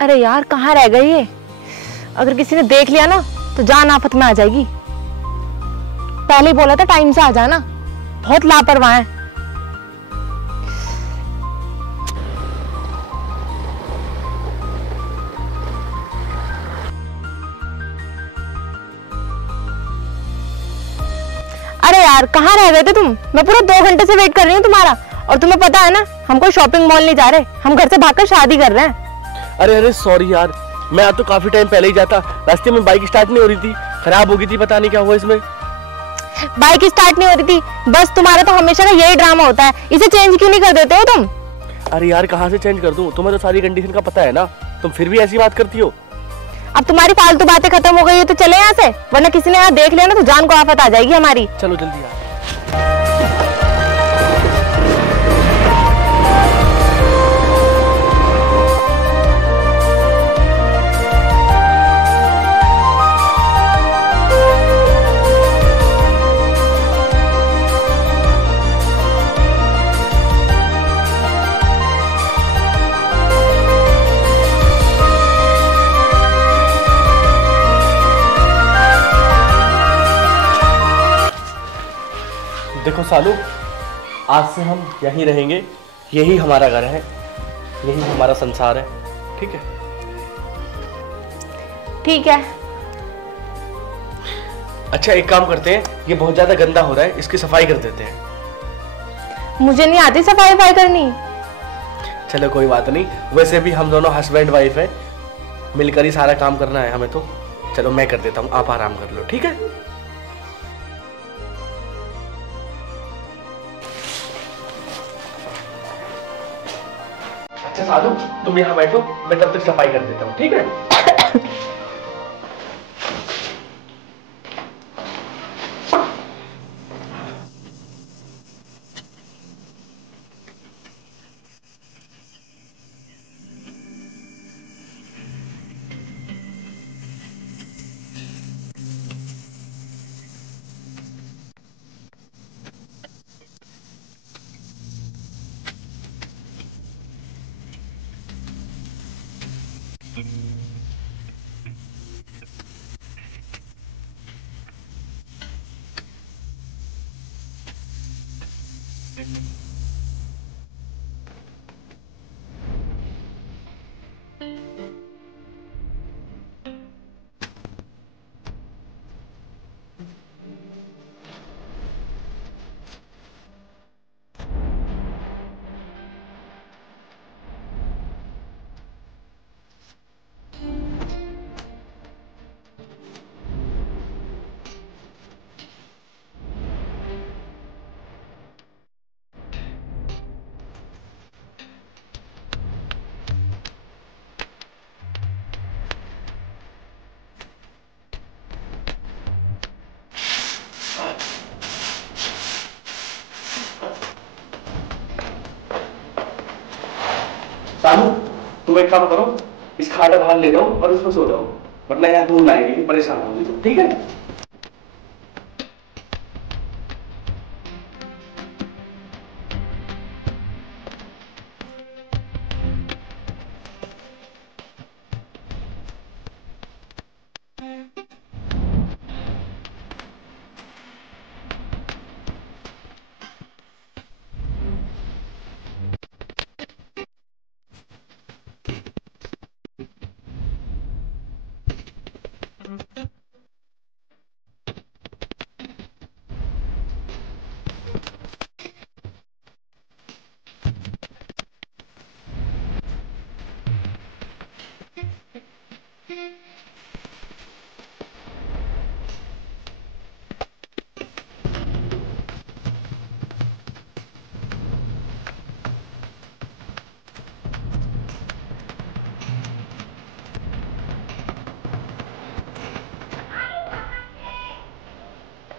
अरे यार कहाँ रह गई ये? अगर किसी ने देख लिया ना तो जान आफत में आ जाएगी। पहले ही बोला था टाइम से आ जाना, बहुत लापरवाह है। अरे यार कहाँ रह गए थे तुम? मैं पूरा 2 घंटे से वेट कर रही हूँ तुम्हारा। और तुम्हें पता है ना, हम कोई शॉपिंग मॉल नहीं जा रहे, हम घर से भागकर शादी कर रहे हैं। अरे सॉरी यार, मैं आज तो काफी टाइम पहले ही जाता। रास्ते में बाइक स्टार्ट नहीं हो रही थी, खराब हो गई थी, पता नहीं क्या हुआ इसमें। बाइक स्टार्ट नहीं हो रही थी? बस तुम्हारा तो हमेशा का यही ड्रामा होता है, इसे चेंज क्यों नहीं कर देते हो तुम? अरे यार कहाँ से चेंज कर दूं, तुम्हें तो सारी कंडीशन का पता है ना, तुम फिर भी ऐसी बात करती हो। अब तुम्हारी फालतू बातें खत्म हो गई है तो चले यहाँ से, वरना किसी ने यहाँ देख लिया ना तो जान को आफत आ जाएगी हमारी। चलो जल्दी यार। देखो सालू, आज से हम यहीं रहेंगे, यही हमारा घर है, यही हमारा संसार है, ठीक है? ठीक है। अच्छा एक काम करते हैं, ये बहुत ज्यादा गंदा हो रहा है, इसकी सफाई कर देते हैं। मुझे नहीं आती सफाई करनी। चलो कोई बात नहीं, वैसे भी हम दोनों हस्बैंड वाइफ है, मिलकर ही सारा काम करना है हमें तो। चलो मैं कर देता हूँ, आप आराम कर लो, ठीक है? अच्छा सालू, तुम यहाँ बैठो, मैं तब तक सफाई कर देता हूँ, ठीक है? सालू, तुम एक काम करो, इस खाटा बाहर ले जाओ और उसमें सो जाओ, वरना यहाँ धूल आएगी, परेशान होगी, ठीक है?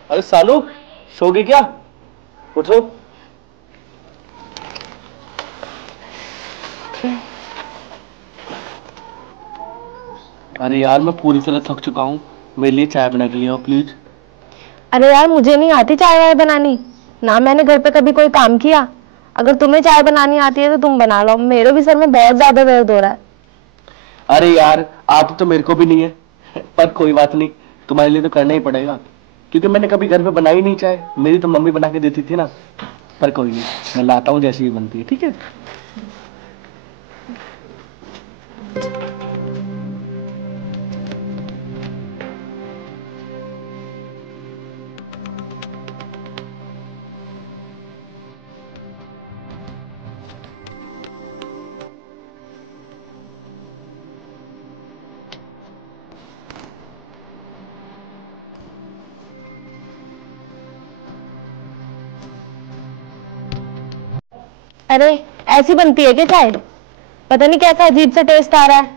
अरे सालू, सो गई क्या? उठो। अरे यार मैं पूरी तरह थक चुका हूँ, मेरे लिए चाय बना के ले आओ प्लीज। अरे यार मुझे नहीं आती चाय वाय बनानी, ना मैंने घर पे कभी कोई काम किया। अगर तुम्हें चाय बनानी आती है तो तुम बना लो, मेरे भी सर में बहुत ज्यादा दर्द हो रहा है। अरे यार आती तो मेरे को भी नहीं है, पर कोई बात नहीं, तुम्हारे लिए तो करना ही पड़ेगा, क्योंकि मैंने कभी घर पे बनाई नहीं चाय, मेरी तो मम्मी बना के देती थी ना। पर कोई नहीं, मैं लाता हूँ जैसी भी बनती है, ठीक है। अरे ऐसी बनती है क्या चाय? पता नहीं कैसा अजीब सा टेस्ट आ रहा है।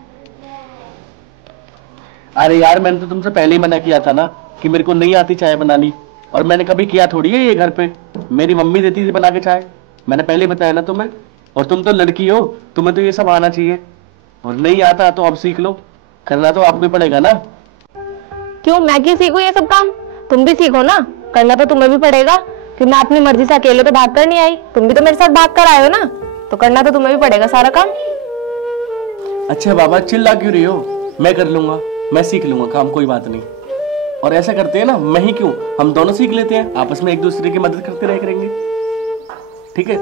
अरे यार मैंने तो तुमसे पहले ही मना किया था ना कि मेरे को नहीं आती चाय बनानी, और मैंने कभी किया थोड़ी है ये घर पे, मेरी मम्मी देती थी बना के चाय, मैंने पहले ही बताया ना तुम्हें। और तुम तो लड़की हो, तुम्हें तो ये सब आना चाहिए, और नहीं आता तो अब सीख लो, करना तो आपको ही पड़ेगा ना। क्यों मैं क्यों सीखूं ये सब काम? तुम भी सीखो ना, करना तो तुम्हें भी पड़ेगा, कि मैं अपनी मर्जी से अकेले तो भाग कर नहीं आई, तुम भी तो मेरे साथ भाग कर आए हो ना, तो करना तो तुम्हें भी पड़ेगा सारा काम। अच्छा बाबा चिल्ला क्यों रही हो, मैं कर लूंगा, मैं सीख लूंगा काम, कोई बात नहीं। और ऐसा करते हैं ना, मैं ही क्यों, हम दोनों सीख लेते हैं, आपस में एक दूसरे की मदद करते रह करेंगे, ठीक है।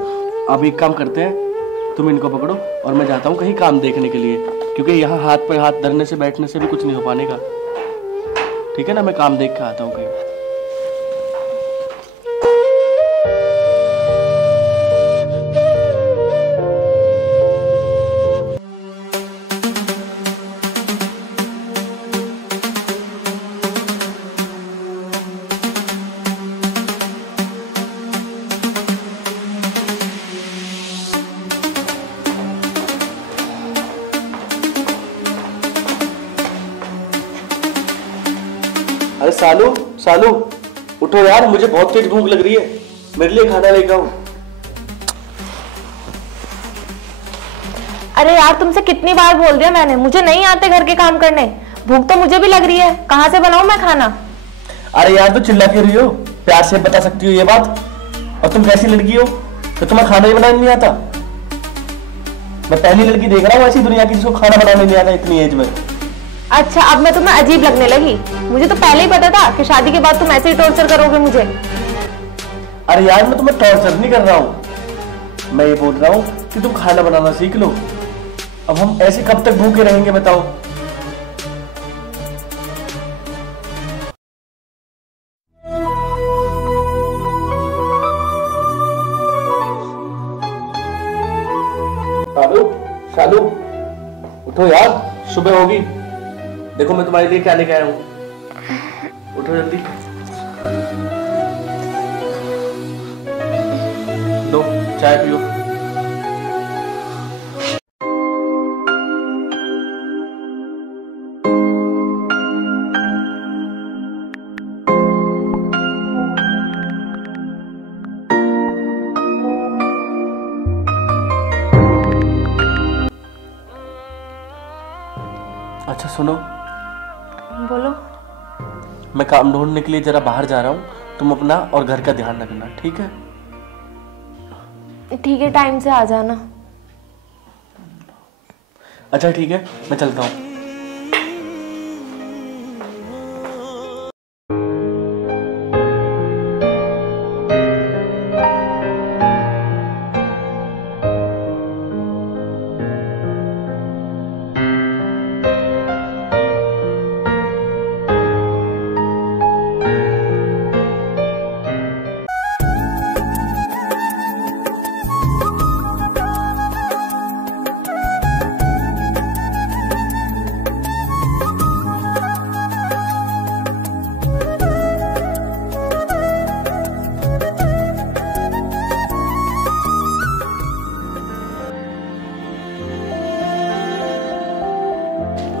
अब एक काम करते हैं, तुम इनको पकड़ो और मैं जाता हूँ कहीं काम देखने के लिए, क्योंकि यहाँ हाथ पे हाथ धरने से बैठने से भी कुछ नहीं हो पाने का, ठीक है ना। मैं काम देख के आता हूँ कहीं। अरे सालू सालू उठो यार, मुझे बहुत तेज भूख लग रही है, मेरे लिए खाना लेकर आओ। अरे यार तुमसे कितनी बार बोल दिया मैंने, मुझे नहीं आते घर के काम करने, भूख तो मुझे भी लग रही है, कहाँ से बनाऊं मैं खाना? अरे यार तो चिल्ला क्यों रही हो, प्यार से बता सकती हो ये बात। और तुम कैसी लड़की हो तो तुम्हें खाना ही बनाने नहीं आता? मैं पहली लड़की देख रहा हूँ ऐसी दुनिया की जिसको खाना बनाने नहीं आता इतनी एज में। अच्छा अब मैं तुम्हें अजीब लगने लगी? मुझे तो पहले ही पता था कि शादी के बाद तुम ऐसे ही टॉर्चर करोगे मुझे। अरे यार मैं तुम्हें टॉर्चर नहीं कर रहा हूँ, मैं ये बोल रहा हूँ कि तुम खाना बनाना सीख लो। अब हम ऐसे कब तक भूखे रहेंगे बताओ? सालू सालू उठो यार, सुबह होगी, देखो मैं तुम्हारे लिए क्या लेके आया हूँ, उठो जल्दी, लो चाय पियो। अच्छा सुनो, बोलो। मैं काम ढूंढने के लिए जरा बाहर जा रहा हूँ, तुम अपना और घर का ध्यान रखना, ठीक है? ठीक है, टाइम से आ जाना। अच्छा ठीक है, मैं चलता हूँ।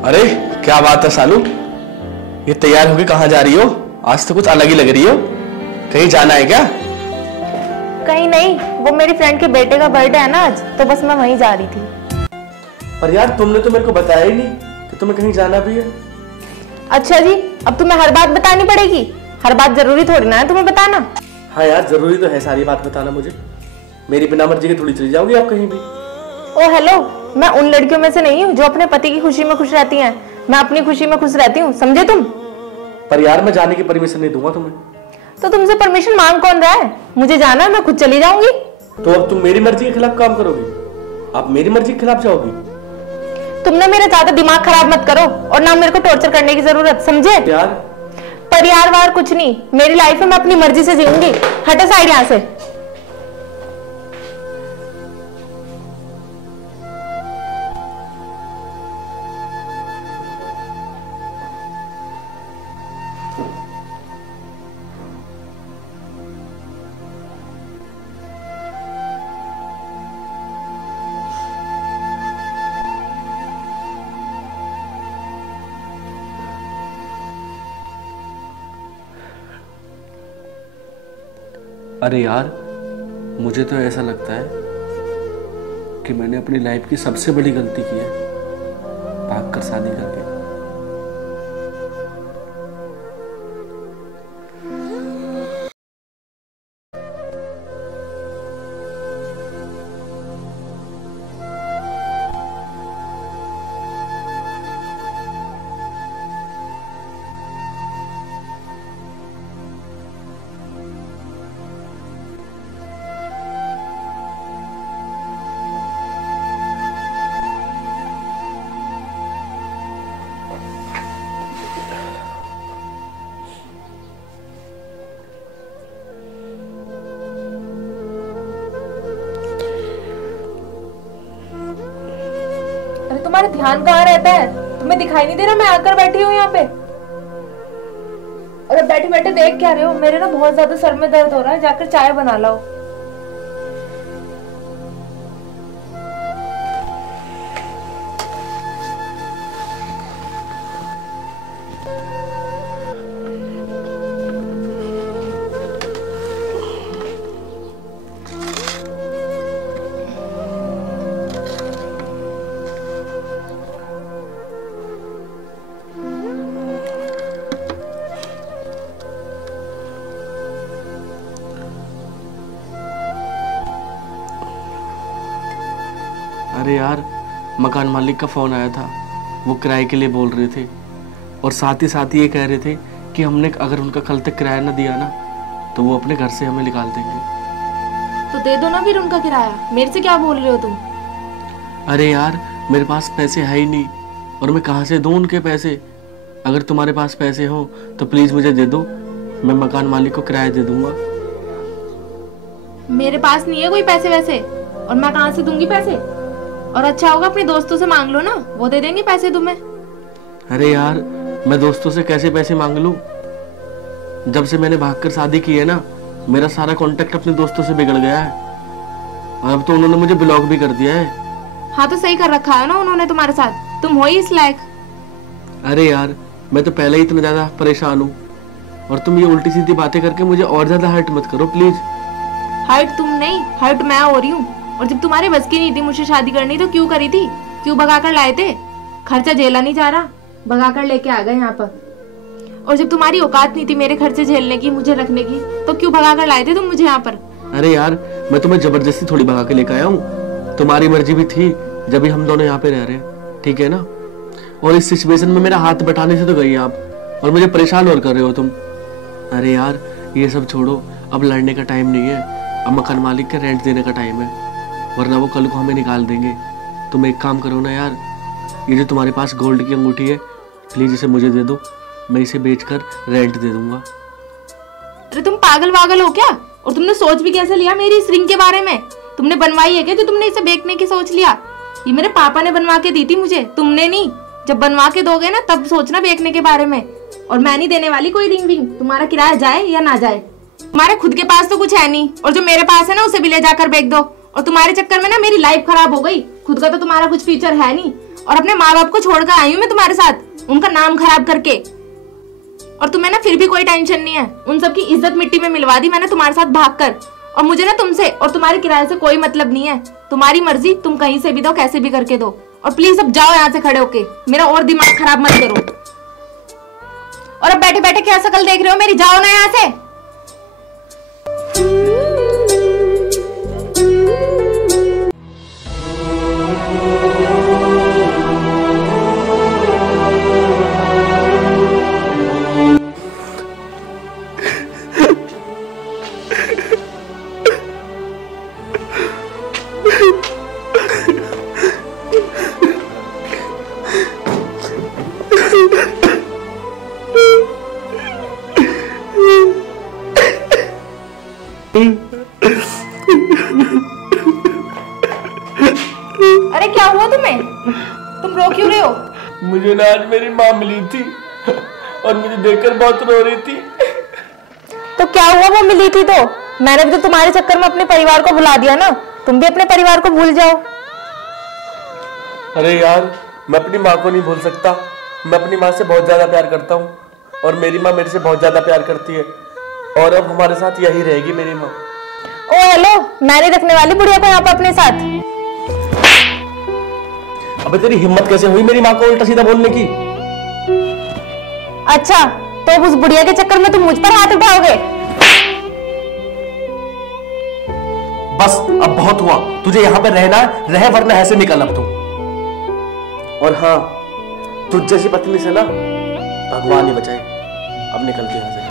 अरे क्या बात है सालू, ये तैयार होके कहाँ जा रही हो? आज तो कुछ अलग ही लग रही हो, कहीं जाना है क्या? कहीं नहीं, वो मेरी फ्रेंड के बेटे का बर्थडे है ना आज, तो बस मैं वहीं जा रही थी। पर यार तुमने तो मेरे को बताया ही नहीं कि तुम्हें कहीं जाना भी है। अच्छा जी, अब तुम्हें हर बात बतानी पड़ेगी? हर बात जरूरी थोड़ी ना है तुम्हें बताना। हाँ यार जरूरी तो है सारी बात बताना मुझे, मेरी बिना मर्जी के थोड़ी चली जाओगी आप कहीं भी। ओ हेलो, मैं उन लड़कियों में से नहीं हूँ जो अपने पति की खुशी में खुश रहती हैं। मैं अपनी खुशी में खुश रहती हूँ, समझे तुम? पर यार मैं जाने की परमिशन नहीं दूंगा तुम्हें। तो तुमसे परमिशन मांग कौन रहा है? मुझे जाना है, मैं खुद चली जाऊंगी। तो अब तुम मेरी मर्जी के खिलाफ काम करोगी? आप मेरी मर्जी के खिलाफ जाओगी? तुमने मेरा ज्यादा दिमाग खराब मत करो और ना मेरे को टॉर्चर करने की जरूरत, समझे? यार परिवार वार कुछ नहीं, मेरी लाइफ है, मैं अपनी मर्जी से जीऊंगी। हटो साइड यहाँ से। अरे यार, मुझे तो ऐसा लगता है कि मैंने अपनी लाइफ की सबसे बड़ी गलती की है भागकर शादी करके। तुम्हारा ध्यान कहाँ रहता है? तुम्हें दिखाई नहीं दे रहा मैं आकर बैठी हूँ यहाँ पे? और अब बैठे बैठे देख क्या रहे हो? मेरे ना बहुत ज्यादा सर में दर्द हो रहा है, जाकर चाय बना लाओ। अरे यार, मकान मालिक का फोन आया था, वो किराए के लिए बोल रहे थे और साथ ही ये कह रहे थे कि हमने अगर उनका कल तक किराया ना दिया ना तो वो अपने घर से हमें निकाल देंगे। तो दे दो ना फिर उनका किराया, मेरे से क्या बोल रहे हो तुम? अरे यार, मेरे पास पैसे है ही नहीं और मैं कहाँ से दूं उनके पैसे। अगर तुम्हारे पास पैसे हो तो प्लीज मुझे दे दो, मैं मकान मालिक को किराया दे दूंगा। मेरे पास नहीं है कोई पैसे वैसे, और मैं कहाँ से दूंगी पैसे? और अच्छा होगा अपने दोस्तों से मांग लो ना, वो दे देंगे पैसे तुम्हें। अरे यार, मैं दोस्तों से कैसे पैसे मांग लूं? जब से मैंने भागकर शादी की है ना, मेरा सारा कांटेक्ट अपने दोस्तों से बिगड़ गया है और अब तो उन्होंने मुझे ब्लॉक भी कर दिया है। हाँ तो सही कर रखा है ना उन्होंने तुम्हारे साथ, तुम हो ही इस लायक। अरे यार, मैं तो पहले ही इतना ज्यादा परेशान हूँ और तुम ये उल्टी सीधी बातें करके मुझे और ज्यादा हर्ट मत करो प्लीज। हर्ट तुम नहीं, हर्ट मैं हो रही हूँ। और जब तुम्हारे बस की नहीं थी मुझसे शादी करनी तो क्यों करी थी? क्यों भगा कर लाए थे? खर्चा झेला नहीं जा रहा, भगा कर लेके आ गए यहाँ पर। और जब तुम्हारी औकात नहीं थी मेरे खर्चे झेलने की, मुझे रखने की, तो क्यों भगा कर लाए थे तुम मुझे यहाँ पर? अरे यार, मैं तुम्हें जबरदस्ती थोड़ी भगा के लेकर आया हूँ, तुम्हारी मर्जी भी थी जब भी हम दोनों यहाँ पे रह रहे हैं, ठीक है ना? और इस सिचुएशन में मेरा हाथ बटाने से तो गई आप और मुझे परेशान और कर रहे हो तुम। अरे यार, ये सब छोड़ो, अब लड़ने का टाइम नहीं है, अब मकान मालिक का रेंट देने का टाइम है, वरना वो कल को हमें निकाल देंगे। तुम एक काम करो ना यार, ये जो तुम्हारे पास गोल्ड की अंगूठी है, प्लीज इसे मुझे दे दो, मैं इसे बेचकर रेंट दे दूंगा। अरे तुम पागल वागल हो क्या? और तुमने सोच भी कैसे लिया मेरी इस रिंग के बारे में? तुमने बनवाई है क्या जो तुमने इसे बेचने की सोच लिया? ये मेरे पापा ने बनवा के दी थी मुझे, तुमने नहीं। जब बनवा के दोगे ना तब सोचना बेचने के बारे में। और मैं नहीं देने वाली कोई रिंग विंग, तुम्हारा किराया जाए या ना जाए। तुम्हारे खुद के पास तो कुछ है नहीं, और जो मेरे पास है ना उसे भी ले जाकर बेच दो। और तुम्हारे चक्कर में ना मेरी लाइफ खराब हो गई, खुद का तो तुम्हारा कुछ फ्यूचर है नहीं, और अपने माँ बाप को छोड़कर आई हूँ मैं तुम्हारे साथ, उनका नाम खराब करके। और तुम्हें ना फिर भी कोई टेंशन नहीं है, उन सबकी इज्जत मिट्टी में मिलवा दी मैंने तुम्हारे साथ भागकर। और मुझे ना तुमसे और तुम्हारे किराए से कोई मतलब नहीं है, तुम्हारी मर्जी, तुम कहीं से भी दो, कैसे भी करके दो। और प्लीज अब जाओ यहाँ से खड़े होके, मेरा और दिमाग खराब मत करो। और अब बैठे बैठे क्या शकल देख रहे हो मेरी? जाओ ना यहाँ से। तुम्हें? तुम रो क्यों रहे हो? मुझे ना आज मेरी माँ मिली थी और मुझे देखकर बहुत रो रही थी। तो क्या हुआ, वो मिली थी तो? मैंने भी तो तुम्हारे चक्कर में अपने परिवार को भुला दिया ना। तुम भी अपने परिवार को भूल जाओ। अरे यार, मैं अपनी माँ को नहीं भूल सकता। मैं अपनी माँ से बहुत ज्यादा प्यार करता हूँ और मेरी माँ मेरे से बहुत ज्यादा प्यार करती है और अब हमारे साथ यही रहेगी मेरी माँ। ओ हेलो, मैं नहीं रखने वाली बुढ़िया को यहाँ पर अपने साथ। अबे तेरी हिम्मत कैसे हुई मेरी माँ को उल्टा सीधा बोलने की? अच्छा, तो उस बुढ़िया के चक्कर में तुम मुझ पर हाथ उठाओगे? बस अब बहुत हुआ, तुझे यहाँ पे रहना रहे वरना ऐसे निकल अब तू। और हाँ, तुझ जैसी पत्नी से ना भगवान ही बचाए। अब निकल के यहाँ से।